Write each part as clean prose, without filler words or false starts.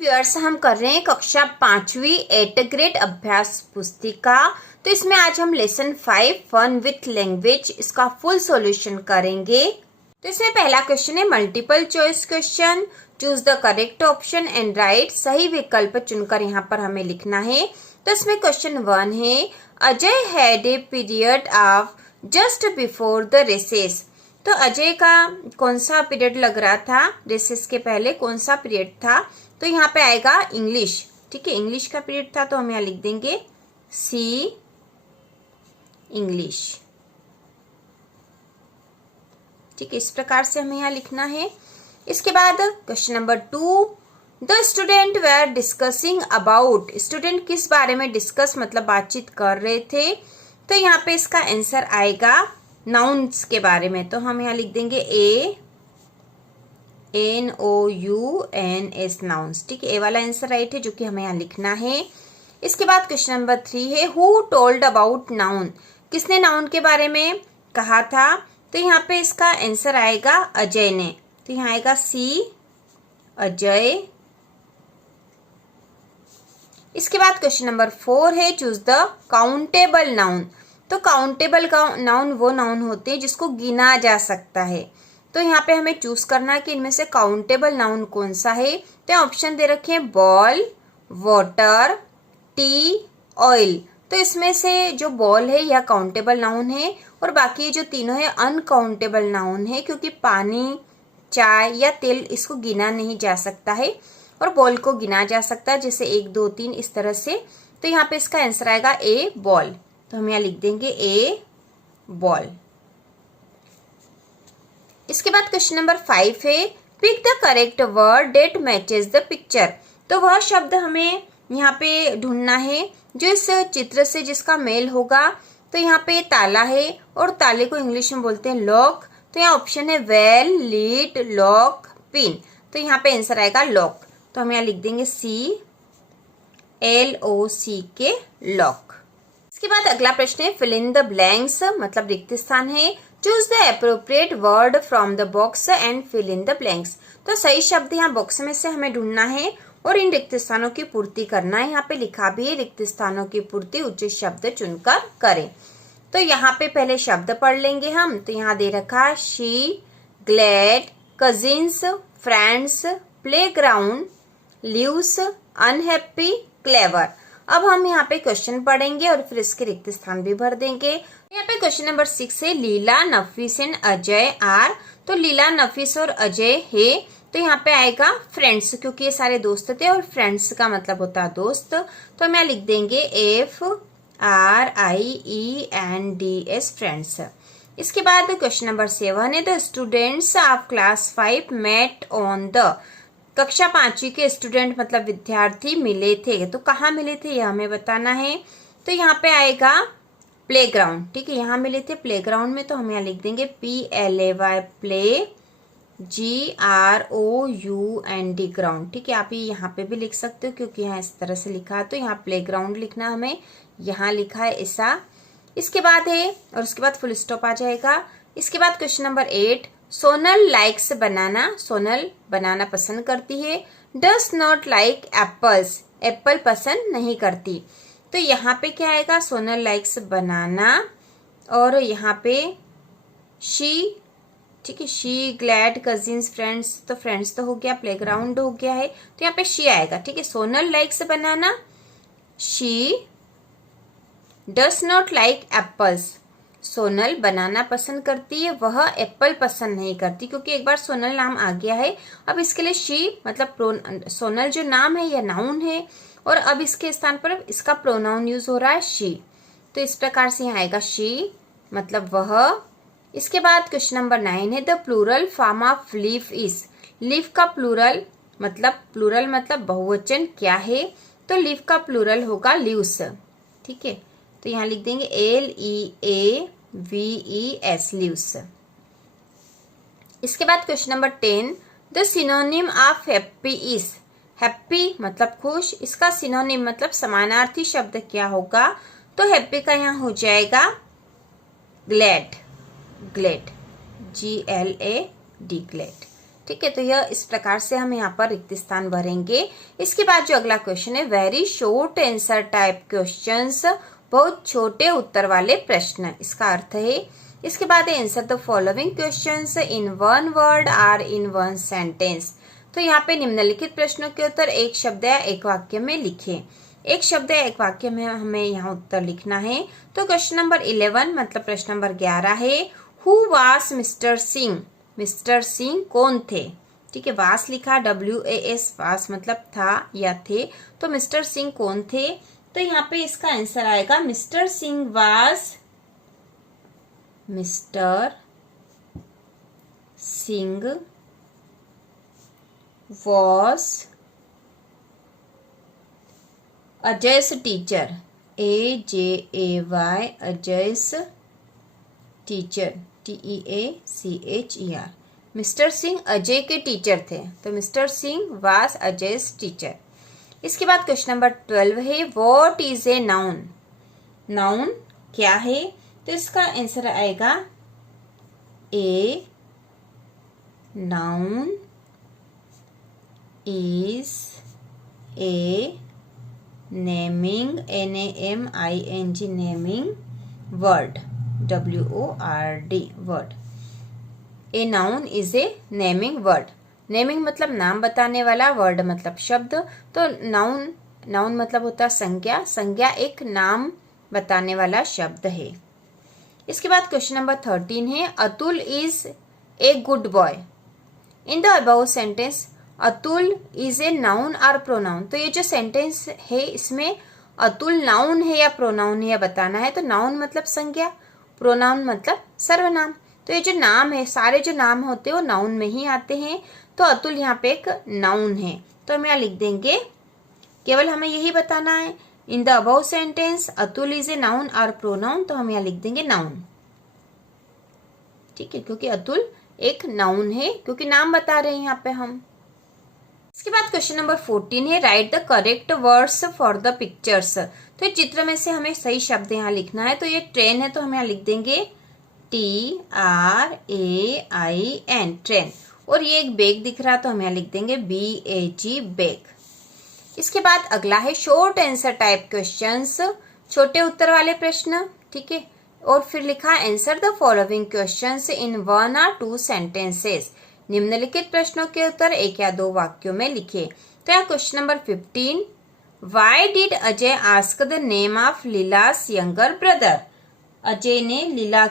Viewers, हम कर रहे हैं कक्षा 5वीं 8th ग्रेड अभ्यास पुस्तिका। तो इसमें आज हम लेसन 5 फन विथ लैंग्वेज इसका फुल सॉल्यूशन करेंगे। तो इसमें पहला क्वेश्चन है multiple choice question. Choose the correct option and right. सही विकल्प चुनकर यहाँ पर हमें लिखना है। तो इसमें क्वेश्चन 1 है, Ajay had a period of just before the recess. तो अजय का कौन सा पीरियड लग रहा था, रेसेस के पहले कौन सा पीरियड था? तो यहाँ पे आएगा इंग्लिश। ठीक है, इंग्लिश का पीरियड था, तो हम यहाँ लिख देंगे सी इंग्लिश। ठीक है, इस प्रकार से हमें यहाँ लिखना है। इसके बाद question number 2, the student where discussing about. Student किस बारे में डिस्कस मतलब बातचीत कर रहे थे? तो यहाँ पे इसका आंसर आएगा नाउन्स के बारे में। तो हम यहाँ लिख देंगे NOUNS नाउन्स। ठीक है, ए वाला आंसर राइट है जो कि हमें यहाँ लिखना है। इसके बाद क्वेश्चन नंबर 3 है, हु टोल्ड अबाउट नाउन। किसने नाउन के बारे में कहा था? तो यहाँ पे इसका आंसर आएगा अजय ने। तो यहाँ आएगा सी अजय। इसके बाद क्वेश्चन नंबर 4 है, चूज द काउंटेबल नाउन। तो काउंटेबल नाउन वो नाउन होते हैं जिसको गिना जा सकता है। तो यहाँ पे हमें चूज करना है कि इनमें से काउंटेबल नाउन कौन सा है। तो ऑप्शन दे रखे हैं बॉल, वाटर, टी, ऑयल। तो इसमें से जो बॉल है यह काउंटेबल नाउन है और बाकी जो तीनों है अनकाउंटेबल नाउन है, क्योंकि पानी, चाय या तेल इसको गिना नहीं जा सकता है और बॉल को गिना जा सकता है, जैसे 1 2 3 इस तरह से। तो यहाँ पे इसका आंसर आएगा ए बॉल। तो हम यहाँ लिख देंगे ए बॉल। इसके बाद क्वेश्चन नंबर 5 है, pick the correct word that matches the picture. तो वह शब्द हमें यहाँ पे ढूंढना है जो इस चित्र से जिसका मेल होगा। तो यहाँ पे ताला है और ताले को इंग्लिश में बोलते हैं लॉक। तो यहाँ ऑप्शन है वेल, लीड, लॉक, पिन। तो यहाँ पे आंसर आएगा लॉक। तो हम यहाँ लिख देंगे CLOCK लॉक। इसके बाद अगला प्रश्न है फिल इन द ब्लैंक्स मतलब रिक्त स्थान है। Choose the appropriate word from the box and fill in the blanks. तो सही शब्द यहाँ बॉक्स में से हमें ढूंढना है और इन रिक्त स्थानों की पूर्ति करना है। यहाँ पे लिखा भी है रिक्त स्थानों की पूर्ति उचित शब्द चुनकर करें। तो यहाँ पे पहले शब्द पढ़ लेंगे हम। तो यहाँ दे रखा she, glad, cousins, friends, playground, leaves, unhappy, clever. अब हम यहाँ पे क्वेश्चन पढ़ेंगे और फिर इसके रिक्त स्थान भी भर देंगे। यहाँ पे क्वेश्चन नंबर 6 है, लीला, नफीस एंड अजय आर। तो लीला, नफीस और अजय है। तो यहाँ पे आएगा फ्रेंड्स, क्योंकि ये सारे दोस्त थे और फ्रेंड्स का मतलब होता है दोस्त। तो हम यहाँ लिख देंगे FRIENDS फ्रेंड्स। इसके बाद क्वेश्चन नंबर 7 है, the students of class 5 met on the. कक्षा 5वीं के स्टूडेंट मतलब विद्यार्थी मिले थे। तो कहाँ मिले थे यह हमें बताना है। तो यहाँ पे आएगा प्लेग्राउंड। ठीक है, यहाँ मिले थे प्लेग्राउंड में। तो हम यहाँ लिख देंगे PLAY प्ले, GROUND ग्राउंड। ठीक है, आप ये यहाँ पे भी लिख सकते हो क्योंकि यहाँ इस तरह से लिखा है। तो यहाँ प्लेग्राउंड लिखना हमें, यहाँ लिखा है ऐसा। इसके बाद है और उसके बाद फुल स्टॉप आ जाएगा। इसके बाद क्वेश्चन नंबर 8, सोनल लाइक्स बनाना। सोनल बनाना पसंद करती है। डस नॉट लाइक एप्पल्स, एप्पल पसंद नहीं करती। तो यहाँ पे क्या आएगा, सोनल लाइक्स बनाना और यहाँ पे शी। ठीक है, शी, ग्लैड, कजिन्स, फ्रेंड्स। तो फ्रेंड्स तो हो गया, प्लेग्राउंड हो गया है। तो यहाँ पे शी आएगा। ठीक है, Sonal likes banana, she does not like apples. Sonal banana पसंद करती है, वह एप्पल पसंद नहीं करती, क्योंकि एक बार सोनल नाम आ गया है। अब इसके लिए शी मतलब सोनल जो नाम है यह नाउन है और अब इसके स्थान पर इसका प्रोनाउन यूज हो रहा है शी। तो इस प्रकार से यहाँ आएगा शी मतलब वह। इसके बाद क्वेश्चन नंबर 9 है, the plural form of leaf is. Leaf का प्लूरल मतलब बहुवचन क्या है? तो लीफ का प्लूरल होगा लीव्स। ठीक है, तो यहाँ लिख देंगे LEAVES लीव्स। इसके बाद question number 10, the synonym of happy is. Happy मतलब खुश, इसका सिनोनिम मतलब समानार्थी शब्द क्या होगा? तो हैप्पी का यहाँ हो जाएगा ग्लैड, ग्लैड, GLAD ग्लैड। ठीक है, तो यह इस प्रकार से हम यहाँ पर रिक्त स्थान भरेंगे। इसके बाद जो अगला क्वेश्चन है, very short answer type questions, बहुत छोटे उत्तर वाले प्रश्न, इसका अर्थ है। इसके बाद answer the following questions in one word or in one sentence. तो यहाँ पे निम्नलिखित प्रश्नों के उत्तर एक शब्द या एक वाक्य में लिखे। एक शब्द या एक वाक्य में हमें यहाँ उत्तर लिखना है। तो क्वेश्चन नंबर 11 मतलब प्रश्न नंबर 11 है, हु वास मिस्टर सिंह। मिस्टर सिंह कौन थे। ठीक है, वास लिखा, WAS, वास मतलब था या थे, तो मिस्टर सिंह कौन थे। तो यहाँ पे इसका आंसर आएगा mister Singh was, mister Singh was Ajay's teacher, AJAY, Ajay's teacher, TEACHER। Mister Singh Ajay के टीचर थे, तो मिस्टर सिंह वास अजय's टीचर। इसके बाद क्वेश्चन नंबर 12 है, what is a noun. Noun क्या है। तो इसका आंसर आएगा a noun is a naming, NAMING, naming word, WORD, word। A noun is a naming word। Naming मतलब नाम बताने वाला, वर्ड मतलब शब्द। तो नाउन, नाउन मतलब होता है संज्ञा, संज्ञा एक नाम बताने वाला शब्द है। इसके बाद क्वेश्चन नंबर 13 है, Atul is a good boy. In the above sentence Atul is a noun और प्रोनाउन। तो ये जो सेंटेंस है इसमें अतुल नाउन है या प्रोनाउन है या बताना है। तो नाउन मतलब संज्ञा, प्रोनाउन मतलब सर्वनाम। तो ये जो नाम है, सारे जो नाम होते हैं वो नाउन में ही आते हैं। तो अतुल यहाँ पे एक नाउन है, तो हम यहाँ लिख देंगे, केवल हमें यही बताना है। In the above sentence Atul is a noun और प्रोनाउन, तो हम यहाँ लिख देंगे नाउन। ठीक है, क्योंकि अतुल एक नाउन है, क्योंकि नाम बता रहे हैं यहाँ पे हम। इसके बाद क्वेश्चन नंबर 14 है, right the correct words for the pictures. तो इस चित्र में से हमें सही शब्द यहाँ लिखना है। तो ये ट्रेन है, तो हम यहाँ लिख देंगे TRAIN, ट्रेन। और ये एक बैग दिख रहा है, तो हम यहाँ लिख देंगे BAG, बैग। इसके बाद अगला है शॉर्ट आंसर टाइप क्वेश्चंस, छोटे उत्तर वाले प्रश्न। ठीक है, और फिर लिखा answer the following questions in 1 or 2 sentences. निम्नलिखित प्रश्नों के उत्तर एक या दो वाक्यों में लिखे। तो यहाँ question number 15, why did Ajay ask the name of leelas younger brother. Ajay ने लीला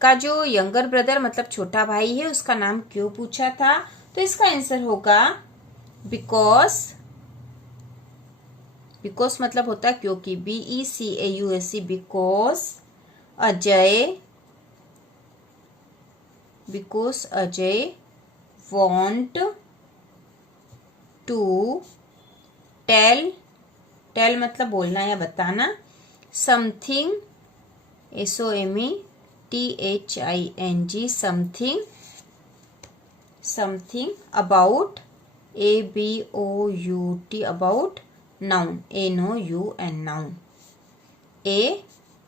का जो यंगर ब्रदर मतलब छोटा भाई है उसका नाम क्यों पूछा था। तो इसका आंसर होगा बिकॉज, बिकॉज मतलब होता है क्योंकि, BECAUSE, because Ajay, because Ajay want to tell, tell मतलब बोलना या बताना, something, SOMETHING, something, something about, ABOUT, about, noun, NOUN, noun, A।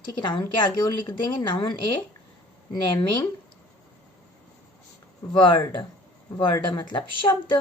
ठीक है, नाउन के आगे और लिख देंगे noun a naming word, word मतलब शब्द।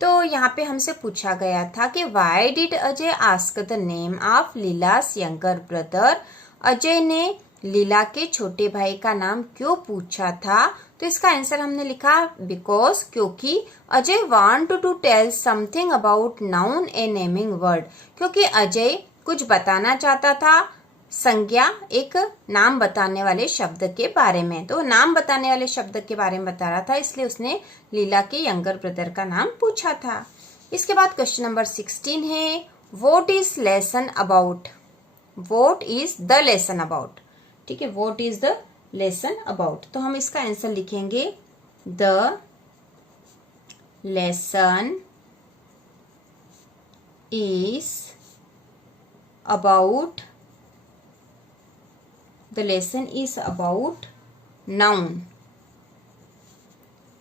तो यहाँ पे हमसे पूछा गया था कि why did Ajay ask the name of leelas younger brother. Ajay ने लीला के छोटे भाई का नाम क्यों पूछा था। तो इसका आंसर हमने लिखा बिकॉज, क्योंकि Ajay want to tell something about noun a naming word, क्योंकि अजय कुछ बताना चाहता था, संज्ञा एक नाम बताने वाले शब्द के बारे में। तो नाम बताने वाले शब्द के बारे में बता रहा था, इसलिए उसने लीला के यंगर ब्रदर का नाम पूछा था। इसके बाद क्वेश्चन नंबर 16 है, what is lesson about. What is the lesson about. ठीक है, what is the lesson about. तो हम इसका आंसर लिखेंगे the lesson is about, the lesson is about noun,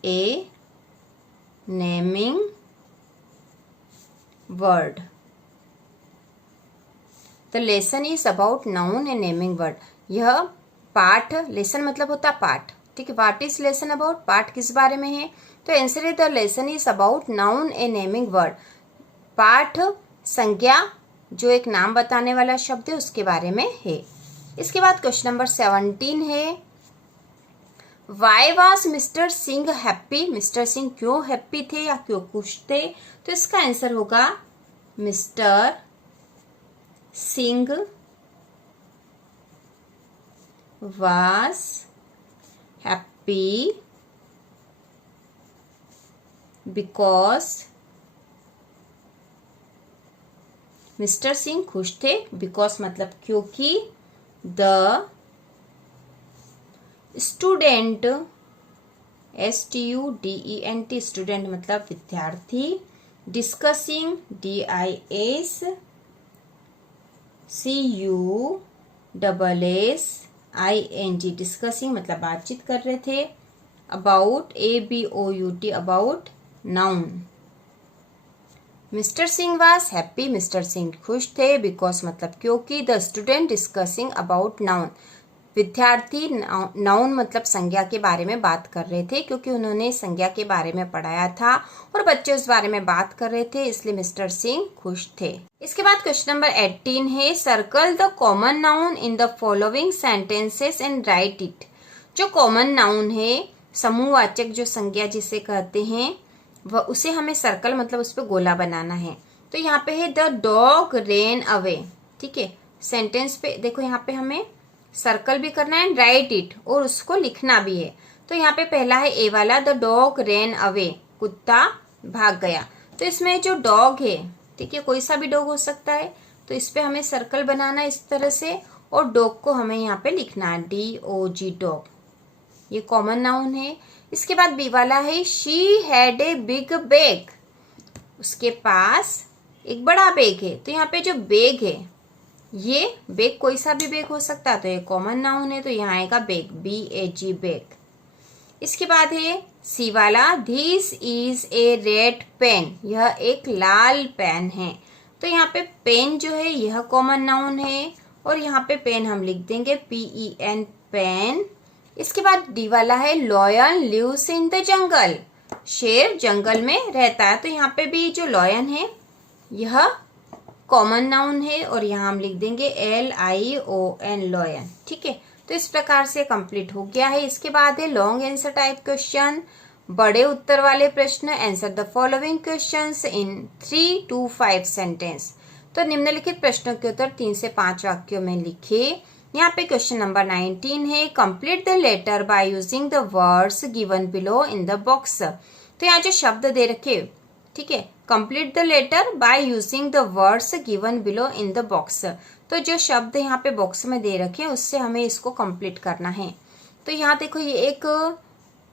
a naming word। the lesson is about noun a naming word। यह पाठ, lesson मतलब होता पाठ, ठीक है, व्हाट इज लेसन अबाउट, पाठ किस बारे में है, तो आंसर है the lesson is about noun a naming word, पाठ संज्ञा जो एक नाम बताने वाला शब्द है उसके बारे में है। इसके बाद क्वेश्चन नंबर 17 है why was mister Singh happy, mister Singh क्यों हैप्पी थे या क्यों खुश थे, तो इसका आंसर होगा mister Singh was happy because, mister Singh खुश थे बिकॉज मतलब क्योंकि द स्टूडेंट STUDENT स्टूडेंट मतलब विद्यार्थी, डिस्कसिंग DISCUSSING डिस्कसिंग मतलब बातचीत कर रहे थे, about ABOUT about noun, mister Singh was happy mister Singh खुश थे बिकॉज मतलब क्योंकि the student discussing about noun विद्यार्थी नाउन मतलब संज्ञा के बारे में बात कर रहे थे क्योंकि उन्होंने संज्ञा के बारे में पढ़ाया था और बच्चे उस बारे में बात कर रहे थे इसलिए मिस्टर सिंह खुश थे। इसके बाद क्वेश्चन नंबर 18 है circle the common noun in the following sentences and right it, जो कॉमन नाउन है समूहवाचक जो संज्ञा जिसे कहते हैं वह उसे हमें सर्कल मतलब उस पर गोला बनाना है। तो यहाँ पे है द डॉग रेन अवे, ठीक है, सेंटेंस पे देखो यहाँ पे हमें सर्कल भी करना है एंड राइट इट और उसको लिखना भी है। तो यहाँ पे पहला है ए वाला द डॉग रेन अवे, कुत्ता भाग गया, तो इसमें जो डॉग है ठीक है कोई सा भी डॉग हो सकता है, तो इस पे हमें सर्कल बनाना है इस तरह से और डॉग को हमें यहाँ पे लिखना है DOG डॉग, ये कॉमन नाउन है। इसके बाद बी वाला है she had a big bag, उसके पास एक बड़ा बैग है, तो यहाँ पे जो बैग है ये बैग कोई सा भी बैग हो सकता है, तो ये कॉमन नाउन है तो यहाँ आएगा बैग BAG बैग। इसके बाद है सी वाला this is a red pen, यह एक लाल पेन है, तो यहाँ पे पेन जो है यह कॉमन नाउन है और यहाँ पे पेन हम लिख देंगे PEN पेन। इसके बाद डी वाला है lion lives in the jungle, शेर जंगल में रहता है, तो यहाँ पे भी जो लॉयन है यह कॉमन नाउन है और यहाँ हम लिख देंगे LION लॉयन, ठीक है। तो इस प्रकार से कंप्लीट हो गया है। इसके बाद है लॉन्ग आंसर टाइप क्वेश्चन, बड़े उत्तर वाले प्रश्न, answer the following questions in 3 to 5 sentence, तो निम्नलिखित प्रश्नों के उत्तर 3 से 5 वाक्यों में लिखे। यहाँ पे क्वेश्चन नंबर 19 है complete the letter by using the words given below in the box, तो यहाँ जो शब्द दे रखे ठीक है complete the letter by using the words given below in the box, तो जो शब्द यहाँ पे बॉक्स में दे रखे उससे हमें इसको कंप्लीट करना है। तो यहाँ देखो ये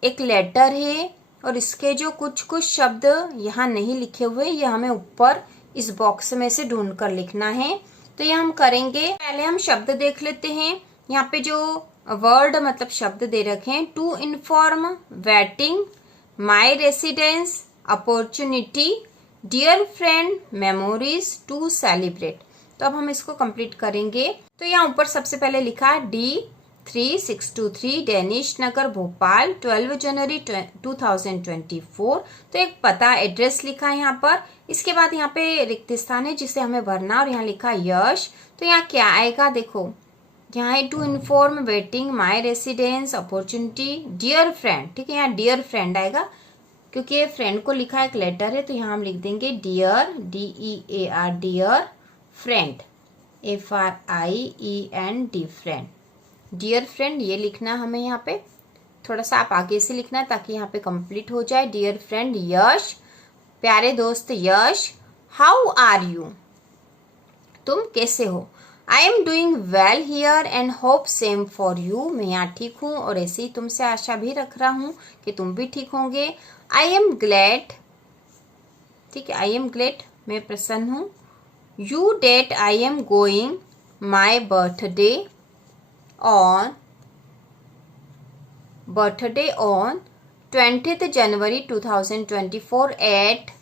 एक लेटर है और इसके जो कुछ शब्द यहाँ नहीं लिखे हुए ये हमें ऊपर इस बॉक्स में से ढूंढ कर लिखना है। तो ये हम करेंगे, पहले हम शब्द देख लेते हैं। यहाँ पे जो वर्ड मतलब शब्द दे रखे हैं to inform, waiting, my residence, opportunity, dear friend, memories, to celebrate. तो अब हम इसको कंप्लीट करेंगे। तो यहाँ ऊपर सबसे पहले लिखा D3623 डैनिश नगर भोपाल 12 जनवरी 2024, तो एक पता एड्रेस लिखा है यहाँ पर। इसके बाद यहाँ पे रिक्त स्थान है जिसे हमें भरना और यहाँ लिखा यश, तो यहाँ क्या आएगा देखो यहाँ है to inform, waiting, my residence, opportunity, dear friend, ठीक है यहाँ डियर फ्रेंड आएगा क्योंकि ये फ्रेंड को लिखा एक लेटर है, तो यहाँ हम लिख देंगे dear DEAR dear friend FRIEND friend, dear friend ये लिखना हमें यहाँ पे, थोड़ा सा आप आगे से लिखना ताकि यहाँ पे कंप्लीट हो जाए। डियर फ्रेंड यश, प्यारे दोस्त यश, हाउ आर यू, तुम कैसे हो। आई am doing well here and hope same for you, मैं यहाँ ठीक हूँ और ऐसे ही तुमसे आशा भी रख रहा हूँ कि तुम भी ठीक होंगे। आई एम ग्लैड, ठीक है आई एम ग्लैड मैं प्रसन्न हूँ। You that I am going my birthday on 20th January 2024 at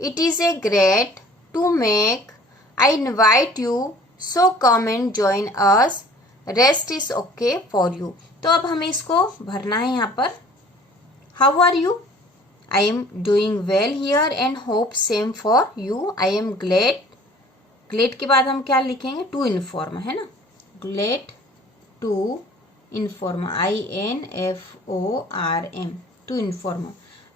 it is a great to make, I invite you so come and join us, rest is okay for you. तो अब हमें इसको भरना है यहाँ पर। How are you, I am doing well here and hope same for you. I am glad, glad के बाद हम क्या लिखेंगे, टू इन्फॉर्म, है ना, glad to inform, INFORM, to inform.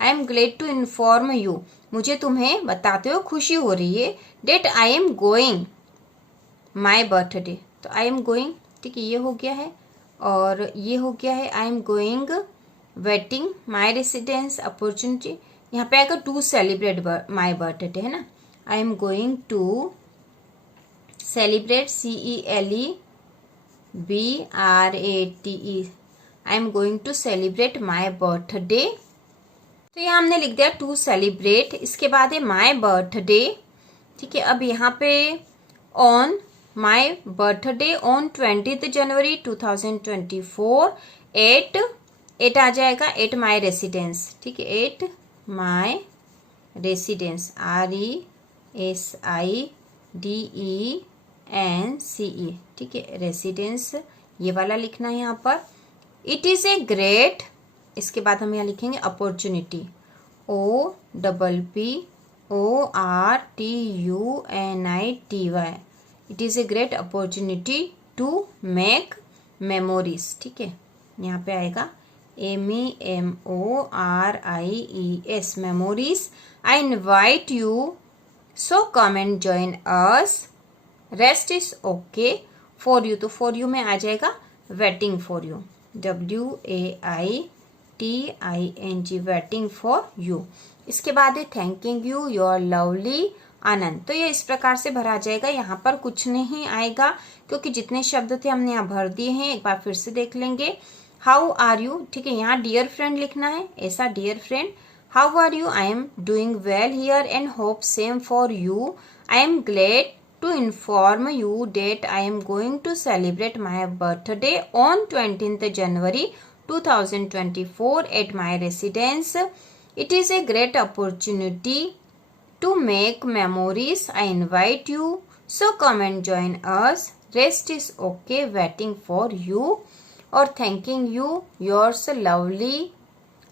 I am glad to inform you, मुझे तुम्हें बताते हुए खुशी हो रही है, that I am going my birthday. तो आई एम गोइंग, ठीक है, ये हो गया है, और ये हो गया है I am going waiting my residence opportunity. यहाँ पे आएगा टू सेलिब्रेट माई बर्थडे, है ना, I am going to celebrate, CELEBRATE, I am going to celebrate my birthday. तो यहाँ हमने लिख दिया टू सेलिब्रेट, इसके बाद है माई बर्थडे, ठीक है। अब यहाँ पे on my birthday on 20 January 2024 at आ जाएगा, एट माई रेसिडेंस, ठीक है, एट माई रेसिडेंस, RESIDENCE, ठीक है, रेसिडेंस ये वाला लिखना है यहाँ पर। इट इज ए ग्रेट, इसके बाद हम यहाँ लिखेंगे opportunity, OPPORTUNITY, it is a great opportunity to make memories, ठीक है, यहाँ पे आएगा MEMORIES, memories. I invite you so come and join us, rest is okay for you, तो फॉर यू में आ जाएगा waiting for you, WAITING, waiting for you. इसके बाद है thanking you your Lovely Anand. तो ये इस प्रकार से भरा जाएगा, यहाँ पर कुछ नहीं आएगा क्योंकि जितने शब्द थे हमने यहाँ भर दिए हैं। एक बार फिर से देख लेंगे। हाउ आर यू, ठीक है, यहाँ डियर फ्रेंड लिखना है, ऐसा dear friend. How are you, I am doing well here and hope same for you. I am glad to inform you that I am going to celebrate my birthday on 20th January 2024 at my residence. It is a great opportunity to make memories. I invite you, so come and join us. Rest is okay, waiting for you. और thanking you, yours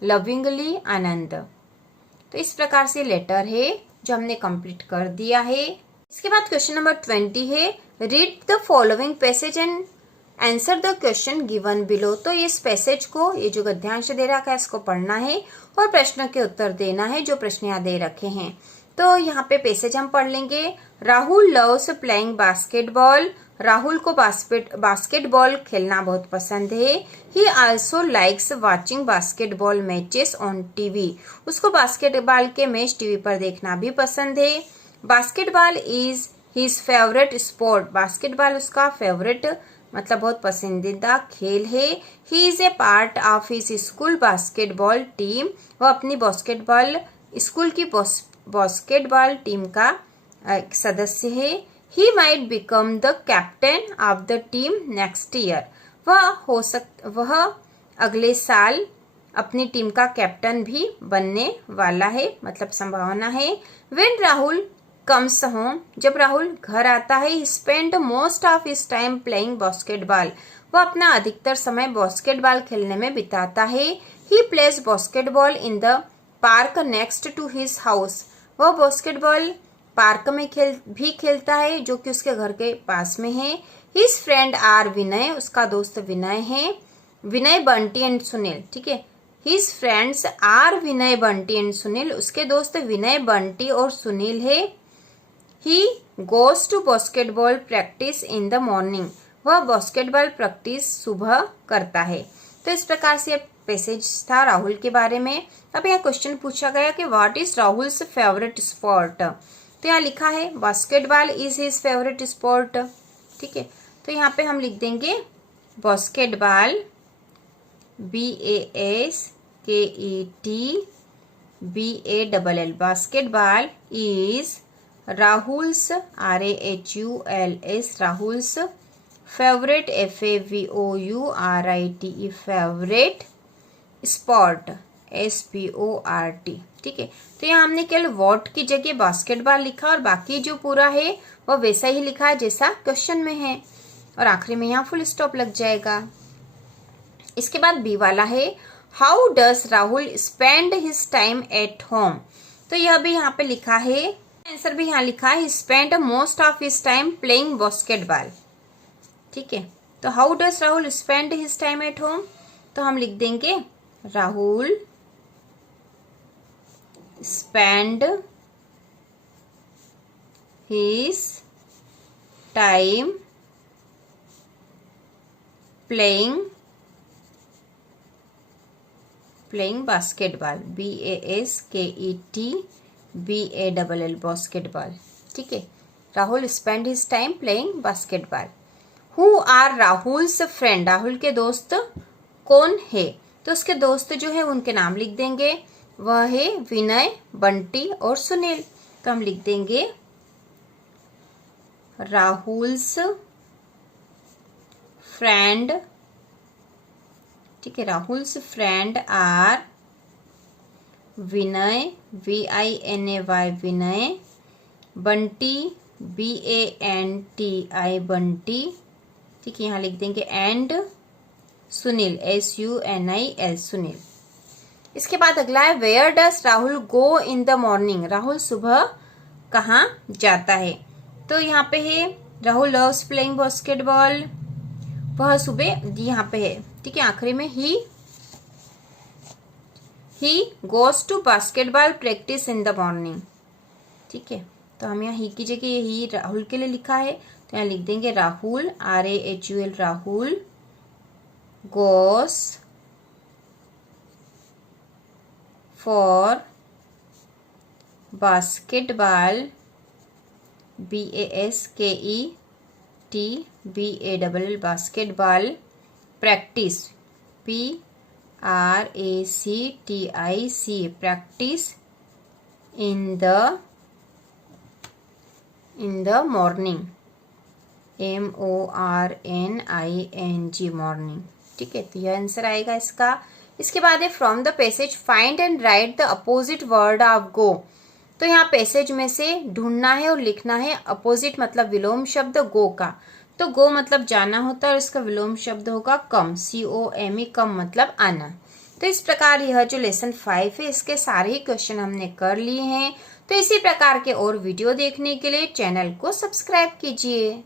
lovingly आनंद। तो इस प्रकार से letter है जो हमने complete कर दिया है। इसके बाद क्वेश्चन नंबर 20 है, read the following passage and answer the question given below. तो इस पैसेज को, ये जो गद्यांश दे रखा है, इसको पढ़ना है और प्रश्न के उत्तर देना है जो प्रश्न यहाँ दे रखे हैं। तो यहाँ पे पैसेज हम पढ़ लेंगे। Rahul loves playing basketball, Rahul को बास्केटबॉल खेलना बहुत पसंद है। ही also likes watching basketball matches on TV, उसको बास्केटबॉल के मैच टीवी पर देखना भी पसंद है। Basketball is his favourite sport, basketball उसका फेवरेट मतलब बहुत पसंदीदा खेल है। He is a part of his school basketball team, वो अपनी बास्केटबॉल स्कूल की बास्केटबॉल टीम का एक सदस्य है। He might become the captain of the team next year, वह अगले साल अपनी टीम का कैप्टन भी बनने वाला है, मतलब संभावना है। व्हेन राहुल कम्स होम, जब राहुल घर आता है, he spend most of his time playing basketball, वह अपना अधिकतर समय बास्केटबॉल खेलने में बिताता है। He plays basketball in the park next to his house, वह बास्केटबॉल पार्क में खेलता है जो कि उसके घर के पास में है। हिज फ्रेंड आर विनय, उसका दोस्त विनय है। विनय, बंटी एंड सुनील, ठीक है, his friends are Vinay, Bunty and Sunil, उसके दोस्त विनय, बंटी और सुनील है। He goes to basketball practice in the morning, वह बास्केटबॉल प्रैक्टिस सुबह करता है। तो इस प्रकार से पैसेज था राहुल के बारे में। अब यहाँ क्वेश्चन पूछा गया कि what is Rahul's favourite sport. तो यहाँ लिखा है basketball is his favourite sport, ठीक है। तो यहाँ पे हम लिख देंगे basketball, BASKETBALL, basketball is Rahul's, RAHULS, Rahul's favourite, FAVOURITE, favourite sport, SPORT, ठीक है। तो यहाँ हमने केवल वॉट की जगह बास्केटबॉल लिखा और बाकी जो पूरा है वो वैसा ही लिखा है जैसा क्वेश्चन में है। और आखिरी में यहाँ फुल स्टॉप लग जाएगा। इसके बाद बी वाला है, how does Rahul spend his time at home. तो यह भी यहाँ पे लिखा है, आंसर भी यहाँ लिखा है, spend most of his time playing basketball. ठीक है, तो how does Rahul spend his time at home, तो हम लिख देंगे Rahul spend his time playing basketball, BASKETBALL basketball. ठीक है, Rahul spend his time playing basketball. Who are Rahul's friend, Rahul के दोस्त कौन है, तो उसके दोस्त जो है उनके नाम लिख देंगे, वह है विनय, बंटी और सुनील। तो हम लिख देंगे राहुल्स फ्रेंड, ठीक है, Rahul's friend are Vinay, VINAY Vinay, Bunty BANTI Bunty, ठीक है, यहाँ लिख देंगे एंड सुनील SUNIL सुनील। इसके बाद अगला है, where does Rahul go in the morning, Rahul सुबह कहाँ जाता है। तो यहाँ पे है राहुल लव्स प्लेइंग बास्केटबॉल, वह सुबह यहाँ पे है। ठीक है, आखिरी में he goes to basketball practice in the morning. ठीक है, तो हम यहाँ ही की जगह ही राहुल के लिए लिखा है, तो यहाँ लिख देंगे Rahul RAHUL Rahul goes for basketball BASKETBALL basketball practice PRACTIC practice in the morning MORNING morning. ठीक है, तो यह आंसर आएगा इसका। इसके बाद है, from the passage find and write the opposite word of go. तो यहाँ पैसेज में से ढूंढना है और लिखना है अपोजिट मतलब विलोम शब्द गो का। तो गो मतलब जाना होता है और इसका विलोम शब्द होगा कम, COME कम मतलब आना। तो इस प्रकार यह जो लेसन 5 है इसके सारे ही क्वेश्चन हमने कर लिए हैं। तो इसी प्रकार के और वीडियो देखने के लिए चैनल को सब्सक्राइब कीजिए।